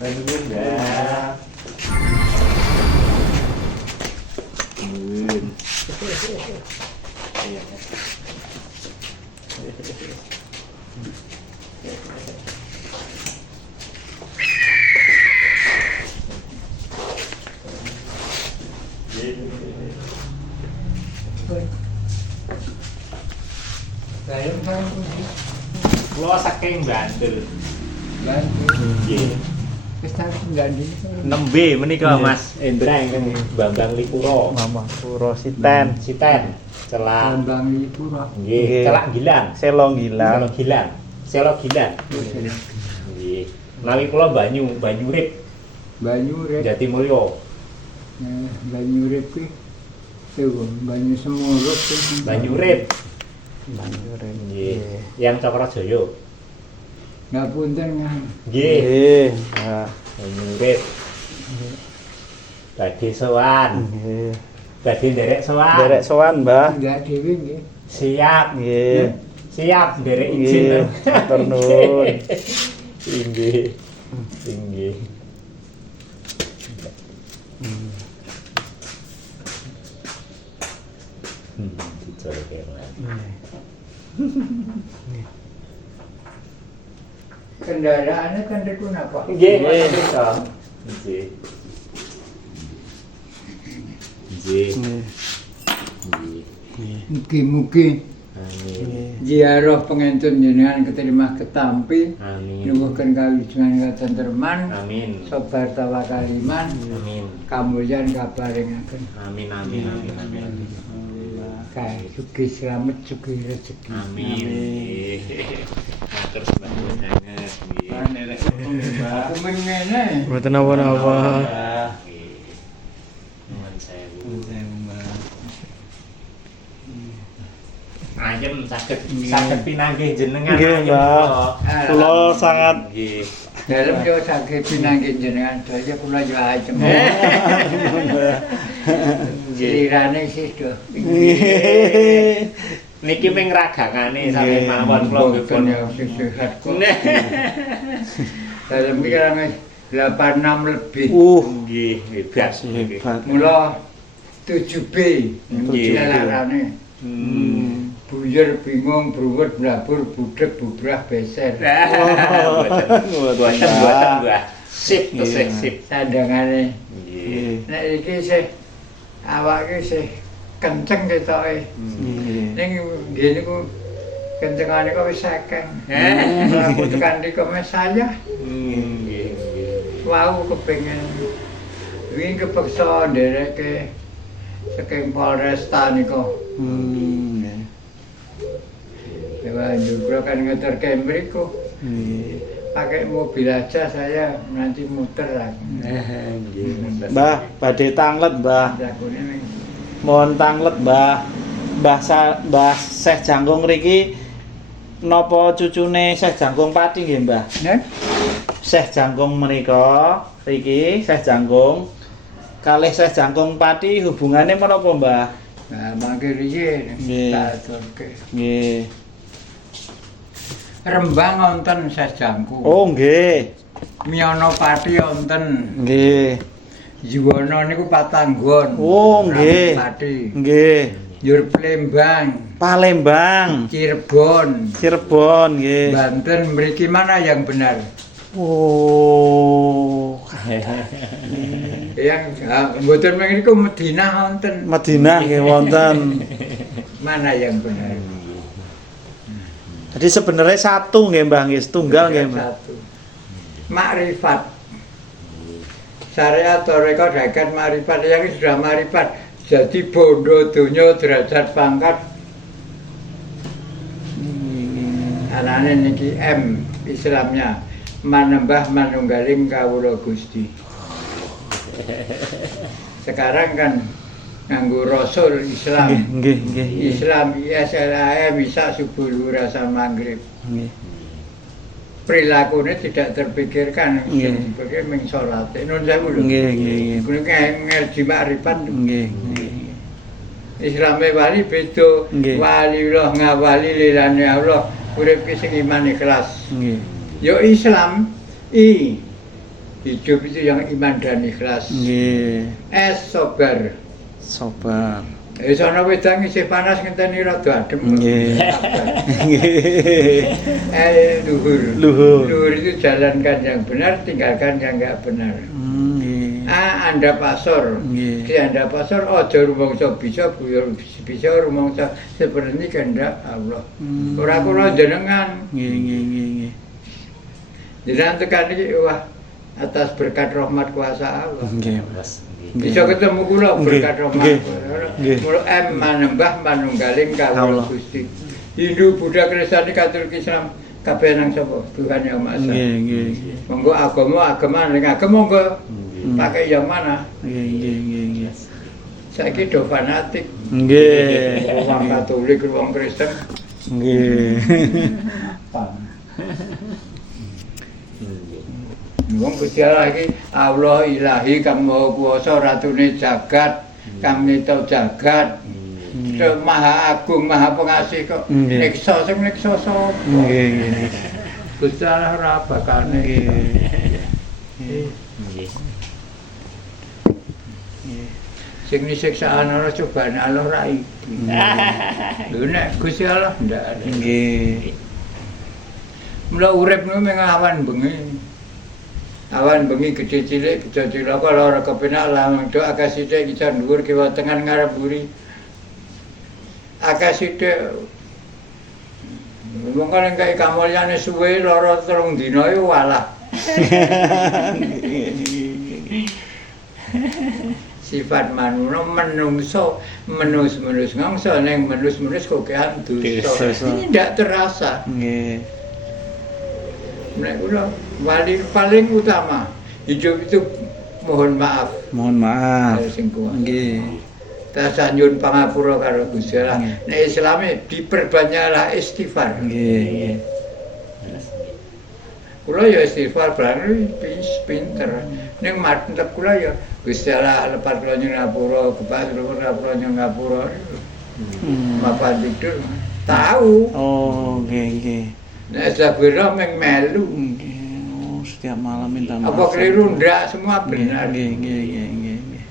Nuwun, Mbah. Nuwun. Iya. Dalam kan Kula saking Bantul. Nggih. wis tak nggandi. Nembe menika Mas Endra ingkang Bambang Lipuro. Mama Puro Siten. Siten. Celak. Bambang Lipuro. Nggih, celak Gilang. Selo Gilang. Selo Gilang. Selo Gilang. Nggih. Menawi kula Banyu Urip Banyu Urip. Jatimulya. Banyu Urip ki. Tuh, Banyu Semurut ki. Banyu Urip. Banjure. Nggih. Yang Cakrajaya. Ngapunten kan. Nggih. Nggih. Nah, Banyu Urip. Badhe sowan. nggih. Badhe nderek sowan. Derek sowan, Mbah. Enggak dhewe nggih. Siap. Nggih. Siap nderek Nggih. izin. Matur nuwun. Inggih. Inggih. Dicoleke lagi. Kendaraannya kan itu napa? Nggih, Nggih. Mas Desa. Nggih. Nggih. Nggih. Nggih. Mugi-mugi Amin. Nggih. ziarah pengentun jenengan keterima ketampi. Amin. Nuwuhken kawijengan katentreman, Amin. sabar tawakaliman, Amin. kamulyan kaparingaken. Amin. Amin. Amin. Amin. Kae sugih slamet sugih rezeki. Amin. Matur sembah sanget. Nggih. Aku mengene. Mboten napa-napa. Nggih. Nuwun sewu. Ayem saged pinanggih jenengan. Nggih, ayem Mbah. kula. Kula sangat Nggih. Dalem yo saged pinanggih jenengan daya kula yo ajem. Lirane sih do. nggih. Niki ping ragangane sampe mawon kula Mboten nggih. ya sing sehat kok. Dalem iki kan 86 lebih. Nggih, hebat. Hebat. Mula 7B. Nggih. Larane. Hmm. Buyur bingung bruwet blabur budhek bubrah beser. Boten, Mbah. Sip, tesih sip. Sandangane. Nggih. Nek iki sih awake sih kenceng ketoke. Nggih. Ning nggih niku kencengane kok wis akeh. Aku tekan di mes saya Nggih, nggih. wau kepengin wingi kepeksa ndereke saking Polresta nika. Nggih. Dewa juga kan ngeterke mriku. Nggih. Pakai mobil aja saya nanti muter aku. Nggih. Mbah, badhe tanglet, Mbah. Lakune ning Mohon tanglet, Mbah. Mbah Syekh Jangkung mriki napa cucune Syekh Jangkung Pati nggih, Mbah? nek Syekh Jangkung menika mriki Syekh Jangkung kalih Syekh Jangkung Pati hubungane menapa, Mbah? nah mangke riye Nggih. tak aturke. Nggih. Rembang wonten Sajangku. Oh, nggih. Miyono Pati wonten. Nggih. Yuwono niku Patanggon. Oh, nggih. Pati. Nggih. Yur Palembang, Palembang, Cirebon, Cirebon nggih. Banten. Mriki mana yang benar? Oh. Yang mboten mriku Madinah wonten. Madinah nggih wonten. Mana yang benar? Jadi sebenarnya satu nggih Mbah nggih, setunggal nggih Mbah. Satu. Makrifat. Syariat toreko dakat makrifat yang sudah makrifat. Jadi bondo donya derajat pangkat. Anane niki M Islamnya. Manembah manunggaling kawula Gusti. Sekarang kan nganggo Rasul Islam. Nggih, nggih. Islam ISLAM bisa subuh rasa maghrib. Nggih. Perilakunya tidak terpikirkan, Nggih. dipikir ming salat. Nun sewu lho. Nggih, nggih, nggih. Kuwi ngaji makrifat. Nggih, nggih. Islame wali beda. Nggih. Waliullah ngawali lilane Allah, urip ki sing iman ikhlas. Nggih. Yo Islam hidup itu yang iman dan ikhlas. Nggih. Sabar. Sabar. Sono wedang isih panas ngenteni rada adem. Nggih. Sabar. Nggih. Luhur. Luhur. Luhur itu jalankan yang benar, tinggalkan yang enggak benar. Nggih. Anda pasor. Nggih. Di Anda pasor aja rumangsa bisa bisa rumangsa seperti kehendak Allah. Ora kula jenengan. Nggih, nggih, nggih. Jenengan tekan iki wah atas berkat rahmat kuasa Allah. Nggih, Mas. Bisa ketemu kula berkat rahmat. Nggih. Mula manembah manunggaling kawula Allah. Gusti. Hindu, Buddha, Kristen, Katolik, Islam kabeh nang sapa? Tuhan Yang Maha Esa. Nggih, nggih. Monggo agama ning agama monggo pakai yang mana? Nggih, nggih, nggih, nggih. Saiki do fanatik. Nggih. Wong Katolik, wong Kristen. Nggih. Wong Gusti Allah iki Allah Ilahi Kang Maha Kuwasa Ratune jagat, Kang Nita jagat. Maha Agung, Maha Pengasih kok. Nggih. Niksa sing niksa sapa? Nggih, nggih. Gusti Allah ora bakane. Nggih. Nggih. Sing nisiksa ana cobaan Allah ra iki. Lho nek Gusti Allah ndak ada. Nggih. Mula urip niku mung awan bengi. Awan bengi gede cilik, gede cilik kalau ora kepenak lah do akeh sithik iki dhuwur kiwa tengen ngarep buri. Akeh sithik wong kan engke kamulyane suwe lara 3 dina iku walah. Sifat menungso menus ngangsa ning menus kokean dosa. Ini ndak terasa. Nggih. Nek kula wali paling utama hidup itu mohon maaf. Mohon maaf. Karo sing kuat. Nggih. Tasah nyuwun pangapura karo Gusti Allah. Nek Islame diperbanyaklah istighfar. Nggih, nggih. Kula ya istighfar bareng pinter. Ning mantep kula ya Gusti Allah lepat kula nyuwun ngapura, kepas kula nyuwun ngapura. Bapak tidur tahu. Oh, nggih, nggih. Nek sabira meng melu. Nggih. Oh, setiap malam minta maaf. Apa keliru ndak semua benar. Nggih, nggih, nggih, nggih, nggih.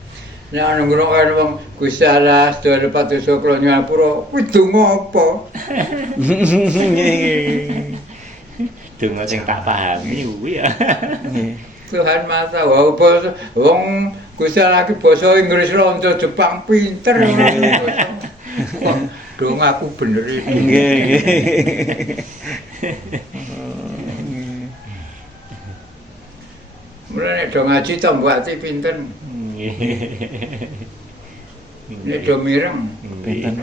Nek ana ngrungokne wong Gusti Allah sedaya lepat dosa kula nyuwun ngapura, kuwi donga apa? Nggih, nggih. Donga sing tak pahami kuwi ya. Nggih. Tuhan masa wong Gusti Allah ki basa Inggris ronco Jepang pinter. Wah, dong aku bener iki. Nggih, nggih. Mulane nek do ngaji to mbok ati pinten. Nggih. Nek do mireng. Pinten.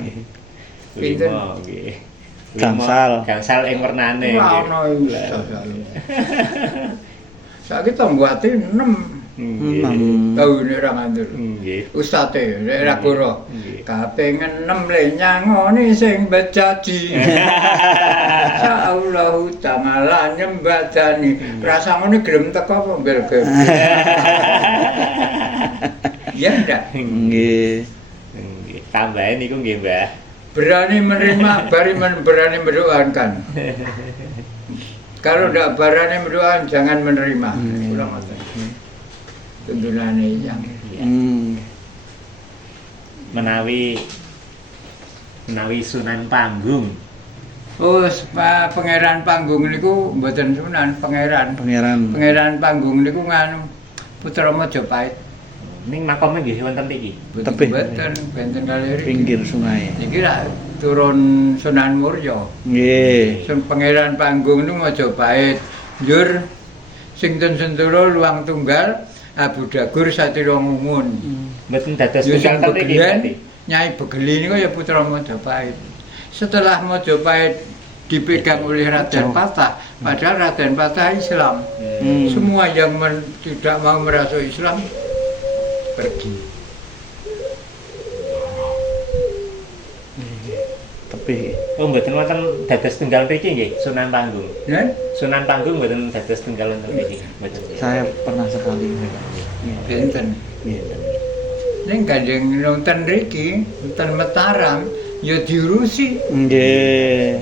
Pinten. Nggih. Gangsal. Gangsal ing wernane. Ora ono iso. Saiki to mbok ati 6. Nggih. Taune ora ngandur. Nggih. Ustate nek ra goro. Nggih. Kaping 6 le nyangoni sing bejaji. Insyaallah taala nyembadani. Rasa ngono gelem teko apa mbel-bel. Ya ndak. Nggih. Nggih. Tambahin niku nggih, Mbah. Berani menerima, berani mendoakan. Kalau tidak berani mendoakan, jangan menerima. Ulang ngoten. Tuntunane yang Menawi Sunan Panggung. oh, pangeran panggung niku mboten Sunan, pangeran. Pangeran. Pangeran panggung niku nganu Putra Majapahit. Ning makome nggih wonten iki. Tebih. Mboten benten kali Pinggir sungai. Iki lah turun Sunan Murya. Nggih. Sing pangeran panggung niku Majapahit. Njur sing ten Sentolo Luang Tunggal, Abu Dagur Satria Ngumun. Mboten dados Yo tunggal sing ten iki berarti. Begelen, Nyai Begeli niku ya putra Majapahit. Setelah Majapahit dipegang oleh Raden Patah, padahal Raden Patah Islam. Semua yang tidak mau merasuk Islam pergi. Tebih. Oh, mboten wonten dados tunggal mriki nggih, Sunan Panggung. Ya? Sunan Panggung mboten dados tunggal wonten mriki. Mboten. Saya pernah sekali. Benten. Ning Kanjeng nonton mriki, nonton Mataram ya diurusi. Nggih.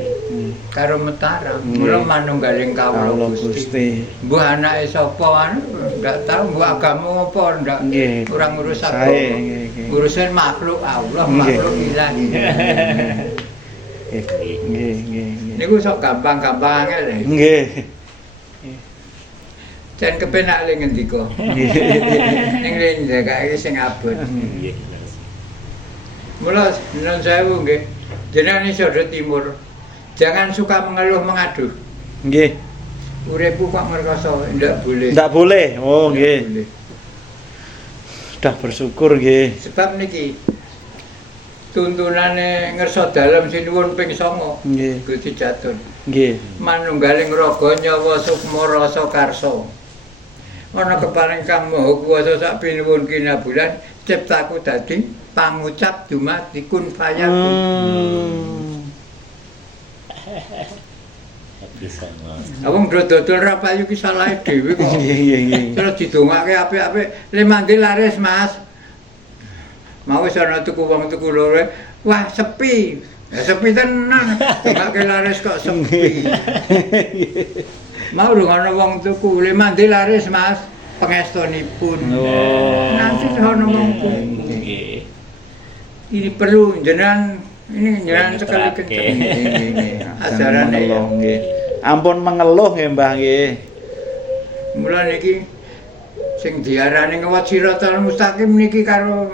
karo Mataram. Mula manunggaling kawula Allah Gusti. Gusti. Mbuh anake sapa ndak tahu mbuh agama apa ndak Nggih. ora ngurus Sae, agama. nggih, nggih. Ngurusin makhluk Allah, Nggih. makhluk ilahi. Nggih, nggih, nggih. Niku sok gampang-gampang angel. Nggih. Jan kepenak le ngendika. Nggih. Ning le ndekake sing abot. Nggih. Mula nuwun sewu nggih. Jenengan iso timur. Jangan suka mengeluh mengadu. Nggih. Uripku kok ngerkoso ndak boleh. Ndak boleh. Oh, Ndak nggih. boleh. Sudah bersyukur nggih. Sebab niki tuntunane ngerso dalem sinuwun ping 9 Nggih. Gusti Jatun. Nggih. Manunggaling raga nyawa sukma rasa karsa. Ana keparing Kang Maha Kuwasa sak pinuwun kinabulan ciptaku dadi pangucap dumadi kun fayakun. Bisa. Wong dodol ra payu ki salahe dhewe kok. Nggih, nggih, nggih. Terus didongake apik-apik, "Le mandi laris, Mas." Mau wis ana tuku wong tuku loro, wah sepi. Ya sepi tenan. Dongake laris kok sepi. Mau lho ana wong tuku, "Le mandi laris, Mas." Pengestunipun. Oh. Nanti ana wong tuku. Nggih. Ini perlu jenengan sekali Oke. kenceng. Ajaran Ajarane ya. mengeluh nggih. Ampun mengeluh nggih Mbah nggih. Mula niki sing diarani ngewat siratal mustaqim niki karo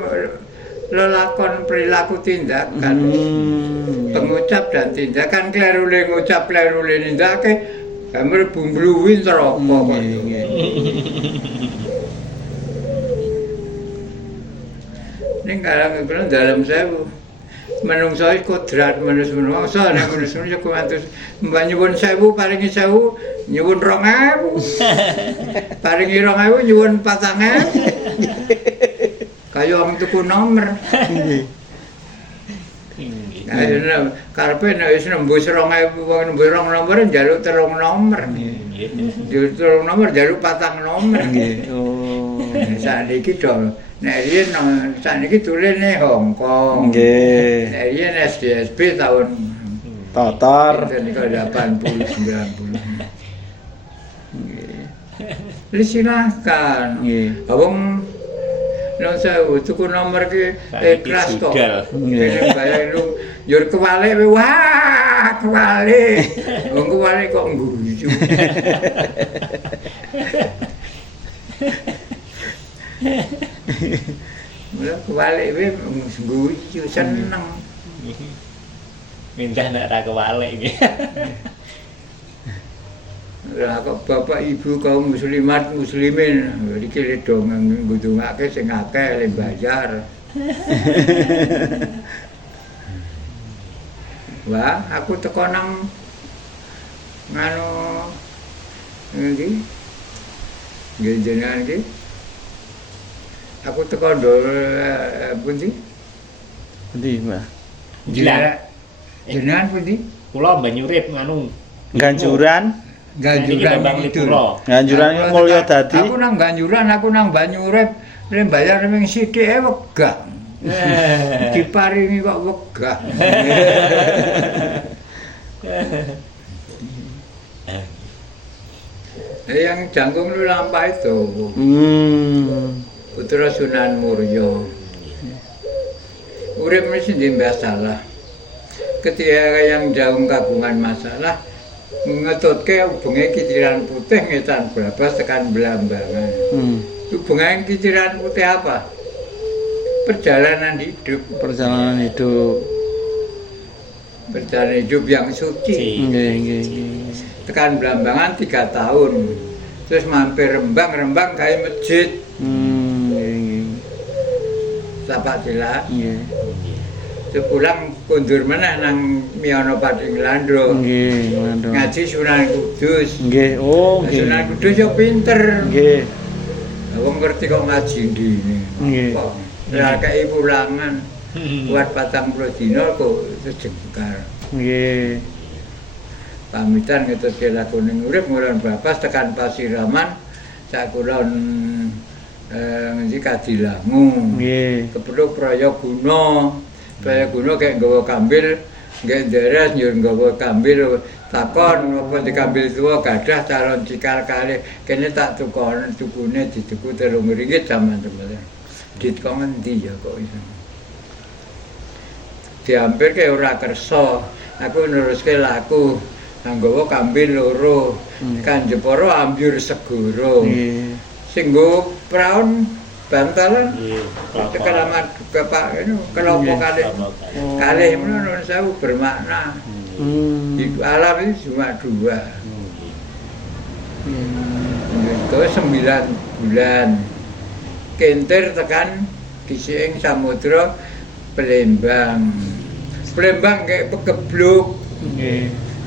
lelakon perilaku tindakan. Pengucap dan tindakan kleru le ngucap kleru le nindakake gambar bumbluwin neraka kok. Ning karang kula dalam sewu. Menungso iku kodrat menungso nek menungso yo kuwatus mbah nyuwun 1000 paringi 1000 nyuwun 2000 paringi 2000 nyuwun 4000 kaya wong tuku nomor nah karepe nek wis nembus 2000 wong nembus 2 nomor njaluk 3 nomor njaluk 3 nomor njaluk 4 nomor Nggih. Oh. sakniki do nek riyen sakniki tulene Hongkong. Nggih. Nek riyen SDSB tahun Totor. niku 80 90. Nggih. Silakan. Nggih. Wong nek sewu tuku nomor ki ikhlas kok. Nggih. Bayar lu njur kewalik wah kewalik. Wong kewalik kok ngguyu. Mula kewalik wae ngguyu seneng. Mindah nek ra kewalik nggih. Lah kok bapak ibu kaum muslimat muslimin iki le dong ngundungake sing akeh le bayar. Wah, aku teko nang nganu ngendi? Nggih jenengan iki. Aku teko ndol pundi? Endi, Mbah? Jilat. Jenengan pundi? Kula Banyurip nganu. Ganjuran. Ganjuran itu. Ganjuran iki mulya dadi. Aku nang Ganjuran, aku nang Banyurip, le bayar ning sithike wegah. Diparingi kok wegah. Yang jangkung lu lampah itu, putra Sunan Muryo. Urip mesti di masalah. Ketika yang jauh kagungan masalah, ngetutke hubungan kiciran putih ngetan berabas tekan Belambangan. Hubungan kiciran putih apa? Perjalanan hidup. Perjalanan hidup. Perjalanan hidup yang suci. Nggih, nggih, nggih. Tekan Belambangan 3 tahun. Terus mampir Rembang gawe masjid. Nggih. Tapak Cilat. Nggih. Terus pulang kundur meneh nang Miyono Padinglandro. Nggih, mandho. Ngaji Sunan Kudus. Nggih, oh Nah, nggih. Sunan Kudus yo pinter. Nggih. Lah wong ngerti kok ngaji ndine. Nggih. Kok ora kei pulangan. Buat 40 dina kok sejengkar. Nggih. Pamitan ngetutke laku ning urip ngulon bapas tekan Pasiraman sak kulon ngendi Kadilangu. Nggih. Kepruk Prayaguna. Prayaguna kayak nggawa kambil nggih deres nyur nggawa kambil takon apa dikambil tuwa gadah calon cikal kalih kene tak tukune dituku 3 ringgit jaman temen. Dit kok ngendi ya kok iso. Diampirke ora kersa. Aku neruske laku nggawa kambil loro. Kan Jepara ambyur segoro. Sing nggo praon bantalan. Kelamat Bapak ini kelompok kalih menurut saya bermakna. Hidup alam itu cuma 2. Itu 9 bulan. Kentir tekan kising samudra Palembang. Palembang kayak pekebluk.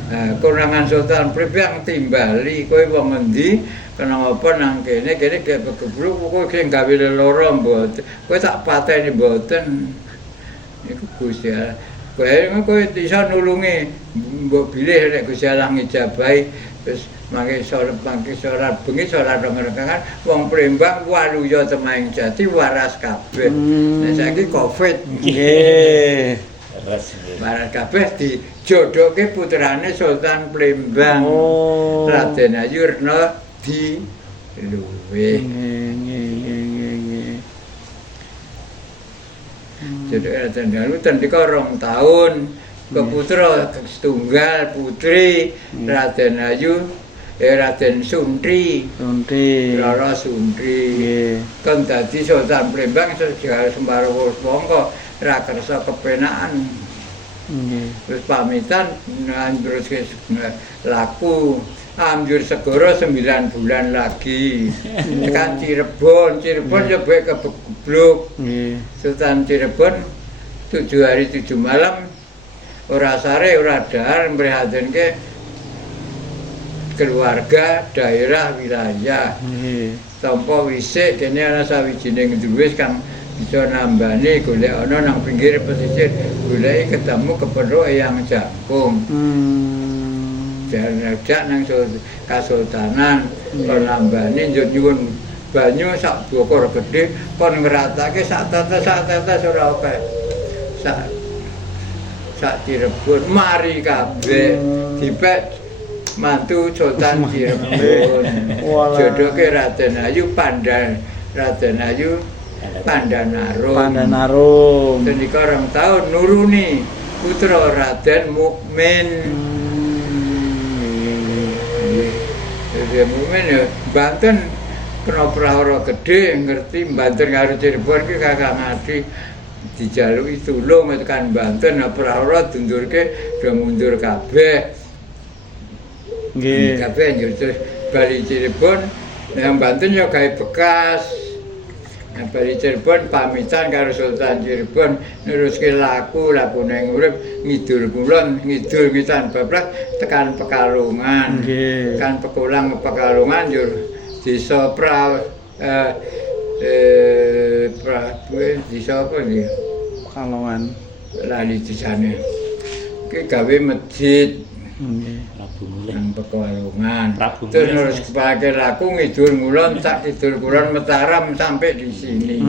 Nah, kurangan Sultan Palembang timbali kowe wong endi kenapa nang kene kayak pekebluk kowe sing gawe lara mboten. Kowe tak pateni mboten. Iku Gusti Allah. Kowe iso nulungi mbok bilih nek Gusti Allah ngijabahi terus mangke salat bengi salat ngerekangan wong Palembang waluya temahing jati waras kabeh. Nek saiki Covid Nggih. waras kabeh dijodohke putrane Sultan Palembang. Raden Ayu Rena di luwe. Jadi Raden Ayu tendika 2 tahun keputra setunggal putri Raden Ayu Raden Suntri. Rara Suntri. Kan dadi Sultan Palembang sejarah Sembara Wongko ra kersa kepenaan. Terus pamitan terus laku ambyur segoro 9 bulan lagi. Tekan Cirebon ya bae kebluk. Sultan Cirebon 7 hari 7 malam ora sare ora dahar mprihatinke keluarga, daerah, wilayah. Tanpa wisik kene ana sawijining duwis kang bisa nambani golek ana nang pinggir pesisir, goleki ketemu kepethuk Eyang Jangkung. Jangan nang Kasultanan kon nambani nyuwun banyu sak bokor gedhe kon ngratake sak tetes ora akeh. Sak Cirebon mari kabeh dipek mantu Sultan Cirebon. Jodohke Raden Ayu Raden Ayu Pandanarum. Tendika 2 tahun nuruni putra Raden Mukmin. Raden Mukmin ya Banten kena prahara gedhe ngerti Banten karo Cirebon ki kakang adi dijaluki tulung tekan Banten prahara dundurke do mundur kabeh. Nggih. Kabeh njur bali Cirebon nang Banten ya gawe bekas. Nang bali Cirebon pamitan karo Sultan Cirebon neruske lakune urip ngidul kulon, ngidul ngitan bablas tekan Pekalongan. Nggih. Tekan Pekalongan njur desa desa apa iki? Pekalongan. Lali desane. Ki gawe masjid. Nang Pekalongan. Terus harus kepake laku ngidul ngulon tak kidul kulon Mataram sampai di sini.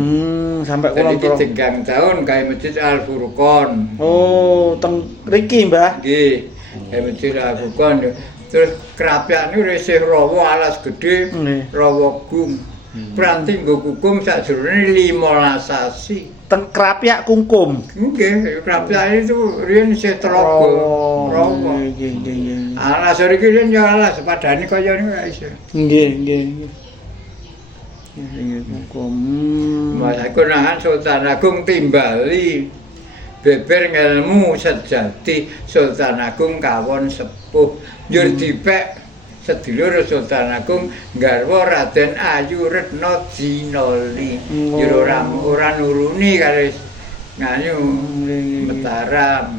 Sampai kulon Jadi 3 tahun gawe masjid Al Furqon. Oh, teng riki, Mbah. Nggih. Gawe masjid Al Furqon. Terus kerapyak niku isih rawa alas gedhe, rawa gung. Pranti nggo kukum sakjroning 15 sasi. Teng Krapyak kungkum. Nggih, kerapyak itu riyen isih telaga. Rawa. Nggih. Alas iki riyen ya alas padane kaya niku gak iso. Nggih. Kungkum. Mas konangan Sultan Agung timbali beber ngelmu sejati Sultan Agung kawon sepuh njur dipek sedulur Sultan Agung garwa Raden Ayu Retno Jinoli njur ora nuruni karo nganyu Mataram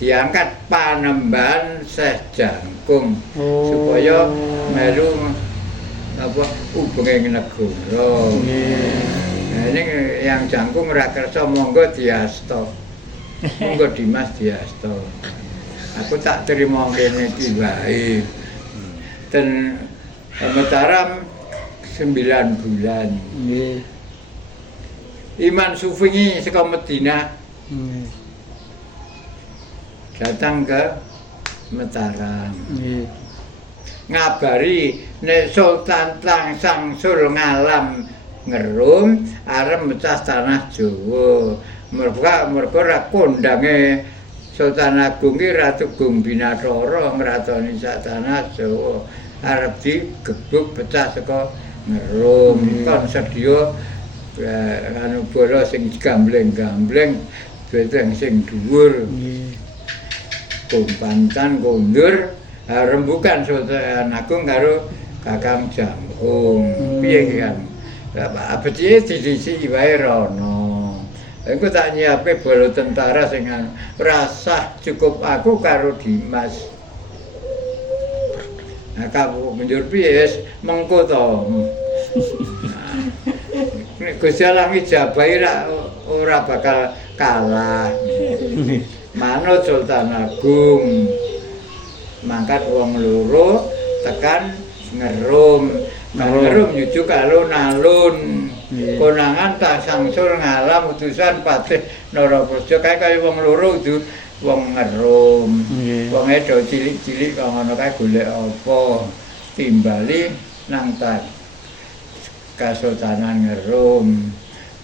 diangkat Panembahan Syekh Jangkung supaya melu apa hubunge negara. Nah ini yang Jangkung ora kersa monggo diasta. Monggo Dimas diasta. Aku tak terima kene iki wae. Ten Mataram 9 bulan. Nggih. Iman Sufingi saka Madinah. datang ke Mataram. Nggih. Ngabari nek Sultan Sangsul Ngalam ngerum arep mecah tanah Jawa. Mergo ra kondange Sultan Agung ki Ratu Gung Binathara ngratoni sak tanah Jawa. Arep digebuk pecah saka ngerum. Kon sedya anu bala sing gambleng-gambleng beteng sing dhuwur. Nggih. Kumpantan kondur rembukan Sultan Agung karo Kakang Jangkung. Piye kan? Lah becike didisi wae rono. Engko tak nyiapke bala tentara sing rasah cukup aku karo Dimas. Nah, kamu menjur piye wis mengko to. Nek Gusti Allah ngijabahi ora bakal kalah. Manut Sultan Agung mangkat wong loro tekan ngerum. Ngerum nyuju karo nalun. Konangan tak Sangsul Ngalam utusan Patih Narapraja kae kaya wong loro kudu wong ngerum. Wonge do cilik-cilik kok ngono kae golek apa timbali nang tak Kasultanan Ngerum.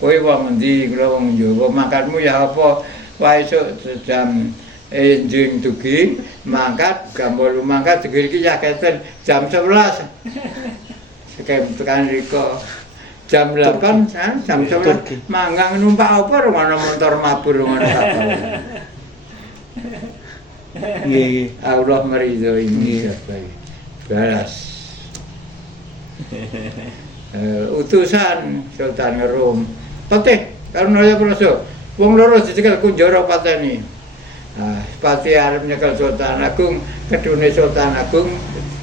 Kowe wong endi? Kula wong Jawa. Mangkatmu ya apa? Wae esuk jam enjing dugi mangkat gambol mangkat dugi iki ya keten jam 11. Sekep tekan riko jam 8 jam 11 manggang numpak apa ngono motor mabur ngono sapa. Nggih. Allah meridhoi ini balas. Utusan Sultan Ngerum. Patih karo Narapraja. Wong loro dicekel kunjara pateni. Pati arep nyekel Sultan Agung, kedune Sultan Agung,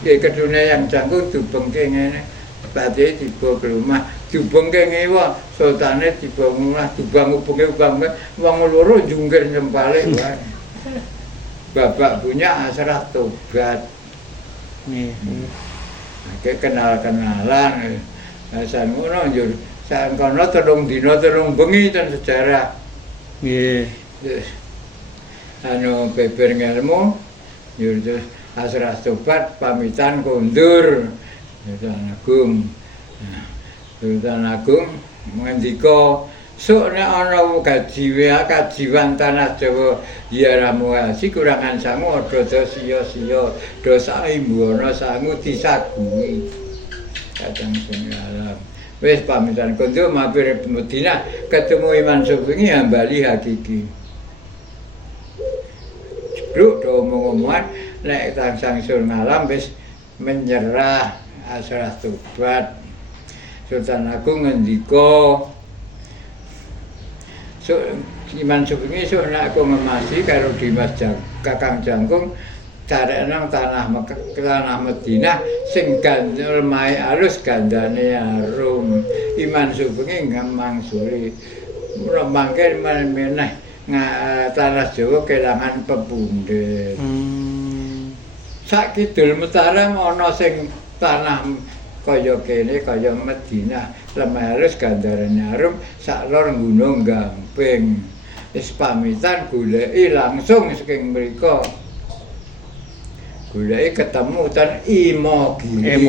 kedune yang Jangkung dibengke ngene. Pati dibawa ke rumah, dibengke ngewa, sultane dibawa rumah, dibang-ubenge wong loro jungkir nyempale wae. Babak punya asrah tobat. Nggih. Kenal-kenalan. San ngono njur sak kono telung dina telung bengi ten sejarah. Nggih. Anu beber ngelmu njur asrah tobat pamitan kondur Sultan Agung. Sultan Agung ngendika sok nek ana kajiwan tanah Jawa ya ramu asi kurangan sangu aja do sia-sia do saimbono sangu disagui. Kadang sing alam. Wis pamitan kondur mampir Madinah ketemu Iman Subingi Hambali Hakiki. Jebruk do omong-omongan nek Sangsul Ngalam wis menyerah asrah tobat. Sultan Agung ngendika Iman Subingi sok nek aku ngemasi karo Dimas Kakang Jangkung carek nang tanah Madinah sing gandul mae alus gandane arum. Iman Subingi ngamangsuli mangke meneh tanah Jawa kelangan pepundhut. Sak kidul Mataram ana sing tanah kaya kene kaya Madinah lemah alus gandarane arum sak lor gunung Gamping. Wis pamitan goleki langsung saking mriko. Goleki ketemu ten Imogiri.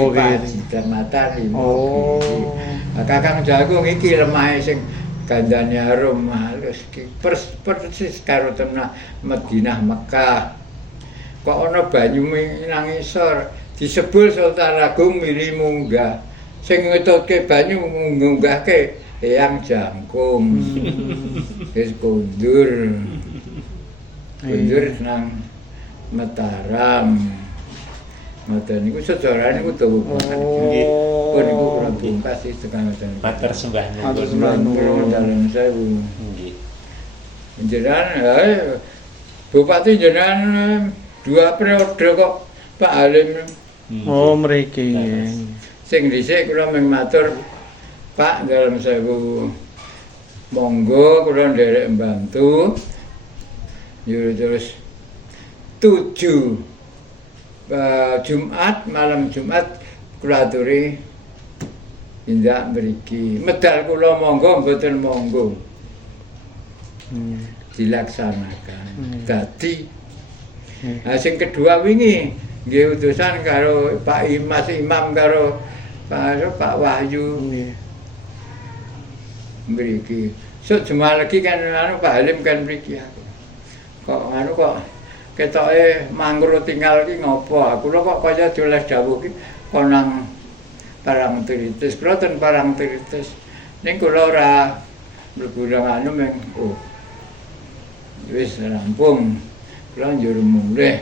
Kecamatan Imogiri. Kakang Jangkung iki lemahe sing gandane arum halus iki persis karo tanah Madinah Mekah. Kok ana banyu nang isor disebul Sultan Agung mili munggah. Sing ngetutke banyu munggahke Eyang Jangkung. Wis kondur. Kondur nang Mataram. Mata niku sejarah niku dawa banget. Nggih. Pun niku ora bungkas iki tekan mboten. Matur sembah Matur sembah nuwun. Dalem sewu. Nggih. Jenengan Bupati jenengan 2 periode kok Pak Halim. Oh, mriki nggih. Sing dhisik kula mung matur Pak dalem sewu. Monggo kula nderek mbantu. Yo terus 7 Jumat, malam Jumat kula aturi indak mriki. Medal kula monggo mboten monggo. Dilaksanakan. Dadi Nah sing kedua wingi nggih utusan karo Pak Mas Imam karo Pak Wahyu. Mriki. Sok jemaah lagi kan anu Pak Halim kan mriki aku. Kok ketoke mangro tinggal ki ngopo? Aku lho kok kaya doles dawuh ki konang Parangtritis, kula ten Parangtritis. Ning kula ora bergurang anu meng wis rampung. Kula njur mulih.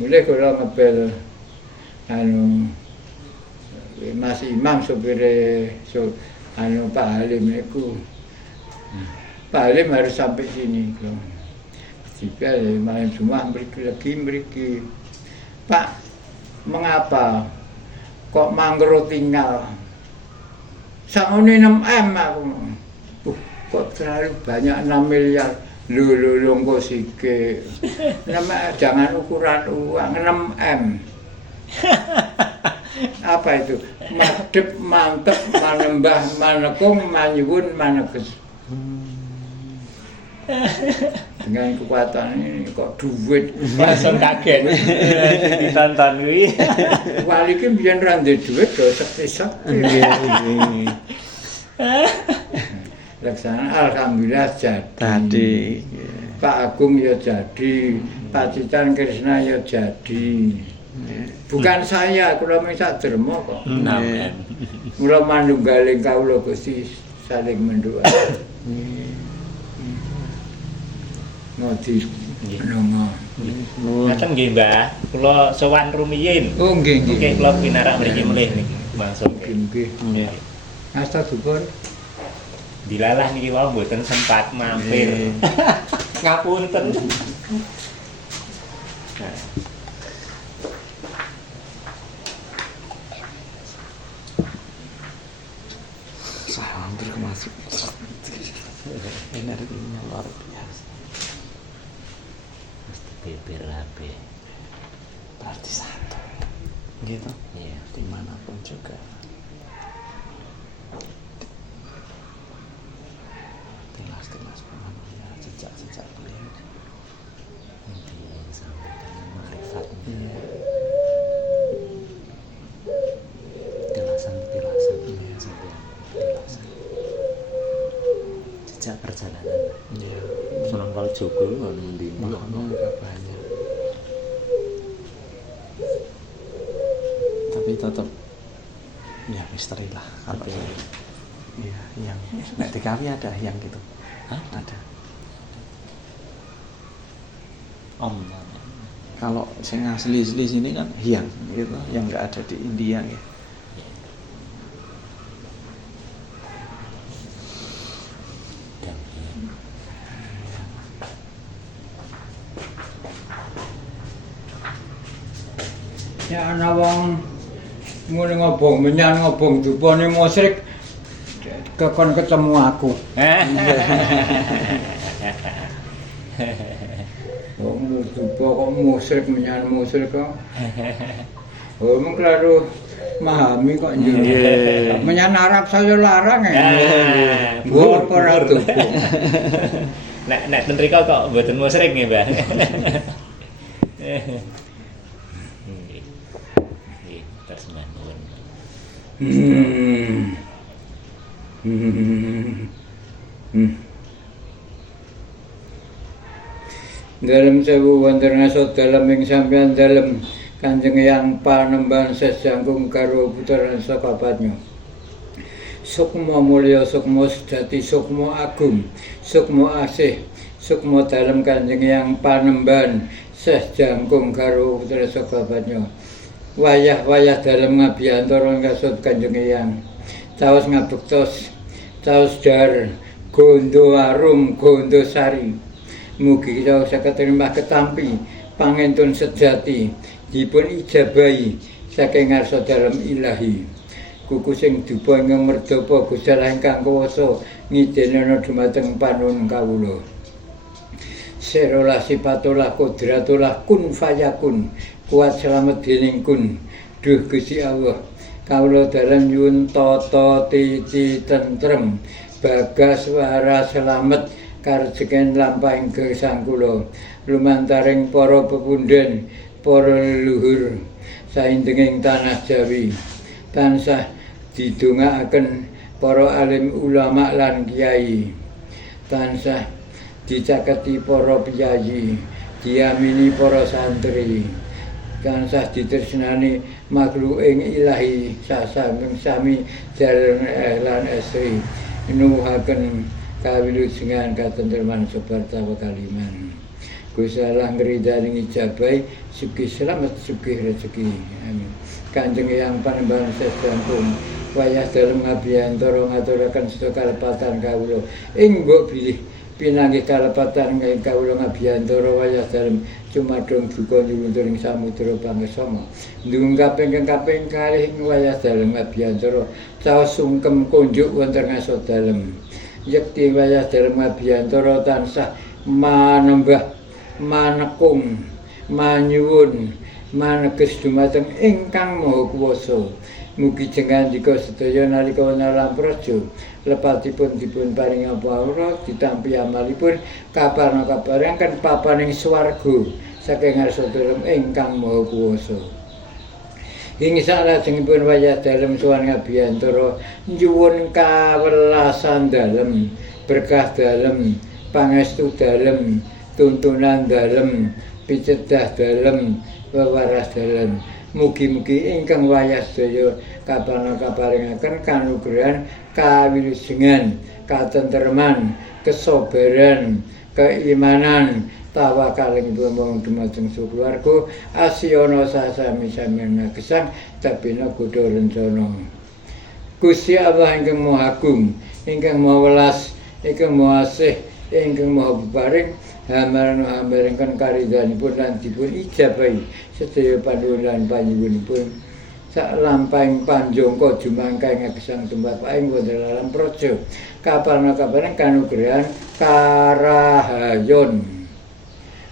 Mulih kula ngepel anu Mas Imam supire Pak Halim niku. Pak Halim harus sampai sini. Jika malam Jumat mriki. Pak, mengapa kok mangro tinggal? Sakone 6M aku. Kok terlalu banyak 6 miliar. Lho engko sike. Jangan ukuran uang 6M. Apa itu? Madep, mantep, manembah, manekung, manyuwun, maneges. Dengan kekuatan ini kok duit langsung kaget. Ditonton kuwi. Wali ki mbiyen ra ndek duit do sekti-sekti. Laksana alhamdulillah jadi. Pak Agung ya jadi, Pak Citan Krisna ya jadi. Bukan saya, kula minta derma kok. Kula manunggaling kawula Gusti saling mendoa. Ngodi nongo. Ngaten nggih, Mbah. Kula sowan rumiyin. Oh nggih. Nggih, kula pinarak mriki mulih niki, langsung. Nggih. Asta dipun Dilalah niki wae mboten sempat mampir. Ngapunten. Saya hampir masuk. Energinya luar biasa. Mesti berabe. Berarti satu. Gitu. Iya, Dimanapun juga. Tilas-tilas pemanusia, jejak-jejak beliau. intinya disampaikan makrifat. Tilasan tilasan. Jejak perjalanan. Iya. Senang kalau Joko nggak nanti. Makanya banyak. Tapi tetap ya misteri lah kalau iya yang nek DKW ada yang gitu. Hah? Ada. Om. Kalau yang asli sini kan hiang gitu, yang nggak ada di India ya. Ya ana wong muni ngobong menyan ngobong dupane musyrik kekon ketemu aku. Wong dupa kok musyrik menyan musyrik kok. Oh mung klaro memahami kok njuk. Menyan Arab saya larang ya. Mbok ora dupa. Nek mriko kok mboten musyrik nggih, Mbah. Dalam sewu wonten ngasot dalam ing sampeyan dalem Kanjeng Yang Panembahan Sesjangkung karo putra sakapatnya. Sukma mulya sukma sejati sukma agung sukma asih sukma dalem Kanjeng Yang Panembahan Sesjangkung karo putra sakapatnya. Wayah-wayah dalem ngabiyantara ngasot Kanjeng Yang. Caos ngabektos, caos jar, gondo arum, gondo sari. Mugi kita saged terima ketampi pangentun sejati dipun ijabahi saking ngarsa dalem ilahi. Kuku sing dupa ing merdapa Gusti Allah ingkang kuwasa ngidinana dumateng panuwun kawula. Serolah sipatolah kodratullah kun fayakun kuat selamat dening kun. Duh Gusti Allah kawula dalam nyuwun tata titi tentrem bagas wara selamet karejekan lampahing gesang kula lumantaring para pepundhen para leluhur saindenging tanah Jawi tansah didongaaken para alim ulama lan kiai tansah dicaketi para piyayi diamini para santri tansah ditresnani makhluking ilahi sami jalan lan esri nuwuhaken kawilujengan katentreman sebarta kaliman Gusti Allah ngridani ijabahi sugih selamat sugih rezeki amin Kanjeng Eyang Panembahan Sejangkung wayah dalem ngabiyantara ngaturaken sedaya kalepatan kawula ing mbok bilih pinanggih kalepatan ing kawula ngabiyantara wayah dalem cumadong duka nyulunturing samudra pangesama ndung kaping kalih wayah dalem ngabiyantara caos sungkem kunjuk wonten ngaso dalem yekti wayah dalem ngabiyantara tansah manembah manekung manyuwun maneges dumateng ingkang maha kuwasa mugi jengandika sedaya nalika wonten praja lepatipun dipun paring pawruh ditampi amalipun kaparengaken papaning swarga saking ngarsa dalem ingkang maha kuwasa ing salajengipun wayah dalem sowan ngabiyantara nyuwun kawelasan dalem berkah dalem pangestu dalem tuntunan dalem picedah dalem wewaras dalem mugi-mugi ingkang wayah sedaya kaparengaken kanugrahan kawilujengan katentreman kesabaran keimanan tawakalipun wong dumateng keluarga asiyana sasami-samina gesang tabina godha rencana Gusti Allah ingkang Maha Agung ingkang Maha Welas ingkang Maha Asih ingkang Maha Bebaring hamaran karidhanipun lan dipun ijabahi sedaya panuwun lan panyuwunipun sak lampahing panjangka jumangkaing gesang tumbapaing wonten alam praja kaparengaken kanugrahan karahayon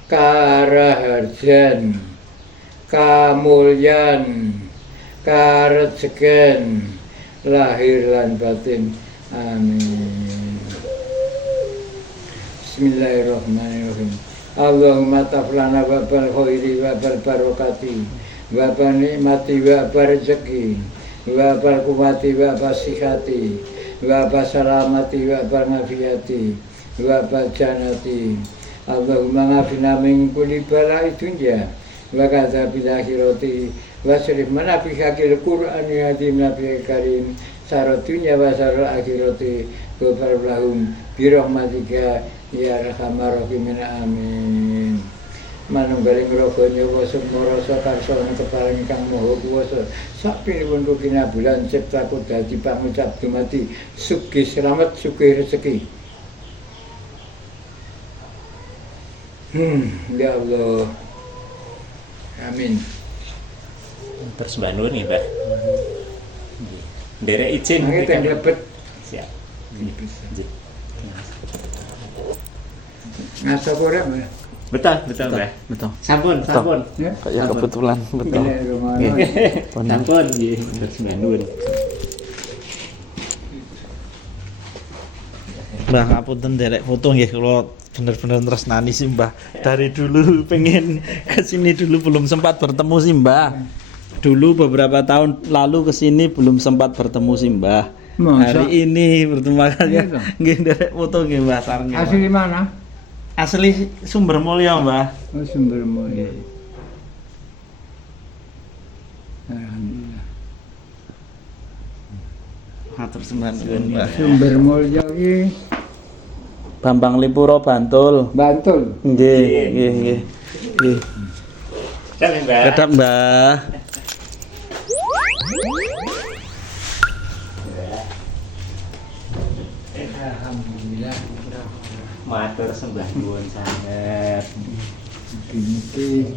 karaharjan kamulyan karejegan lahir lan batin amin Bismillahirrahmanirrahim Allahumma taflana wa bal khairi wa bal barokati wa bal nikmati wa bal rezeki wa bal kuwati wa bal sihati wa bal salamati wa bal ngafiyati wa bal janati Allahumma ngafina min kulli bala'i dunya wa kadzabil akhirati wa syrif manafi hakil qur'ani hadim nabi karim sarad dunya wa sarad akhirati ghafar lahum bi rahmatika ya arhamar rahimin amin manunggaling raga nyawa semara sakarsa keparing kang maha kuwasa sapinipun kinabulan cipta dadi pangucap dumati sugih slamet sugih rezeki ya Allah amin terus Mbak Nur nih Mbak derek izin kita lebet siap ngasa korek Mbak betul Mbak sampun ya kayak kebetulan betul sampun nggih terus Mbak Nur Mbah ngapunten derek foto nggih kula bener-bener tresnani sih Mbah. Dari dulu pengen kesini dulu belum sempat bertemu sih Mbah. Dulu beberapa tahun lalu kesini belum sempat bertemu sih Mbah. Hari ini bertemu kalian nggih derek foto nggih Mbah sareng. Asli mana? Asli Sumber Mulya Mbah. Oh Sumber Mulya. Alhamdulillah. Matur sembah nuwun Mbah. Sumber Mulya iki Bambang Lipuro Bantul. Bantul. Nggih, nggih. Siap Mbak. Kedap Mbah. Alhamdulillah. Matur sembah nuwun sanget. Mugi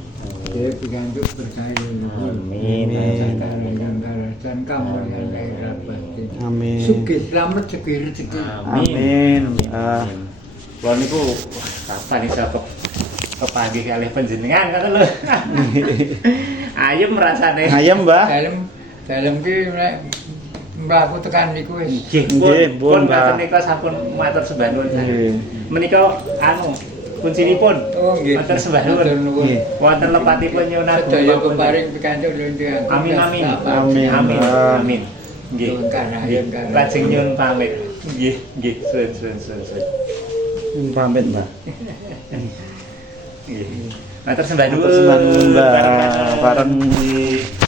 dia pikantuk berkah Amin. dan kamu yang batin. Amin. Sugih slamet sugih rezeki. Amin. Kula niku kapan iso kepanggih kalih panjenengan kata lho. Ayem rasane. Ayam Mbah. Dalem ki nek mlaku tekan niku wis. Nggih, Nggih, pun pun, Mbah. ngaten menika sampun matur sembah nuwun. Nggih. Menika anu kuncinipun. Oh nggih. Matur sembah nuwun. Nggih. Wonten lepatipun nyuwun agung. Sedaya peparing pikantuk lunjang. Amin amin. Amin. Amin. Mbah. Amin. Nggih. Nyuwun karayan, Nggih. karayan. Lajeng nyuwun pamit. Nggih, nggih. Sun. Pamit, Mbah. Nggih. Matur sembah nuwun. Matur sembah nuwun, Mbah. Bareng-bareng. Bareng. Nggih.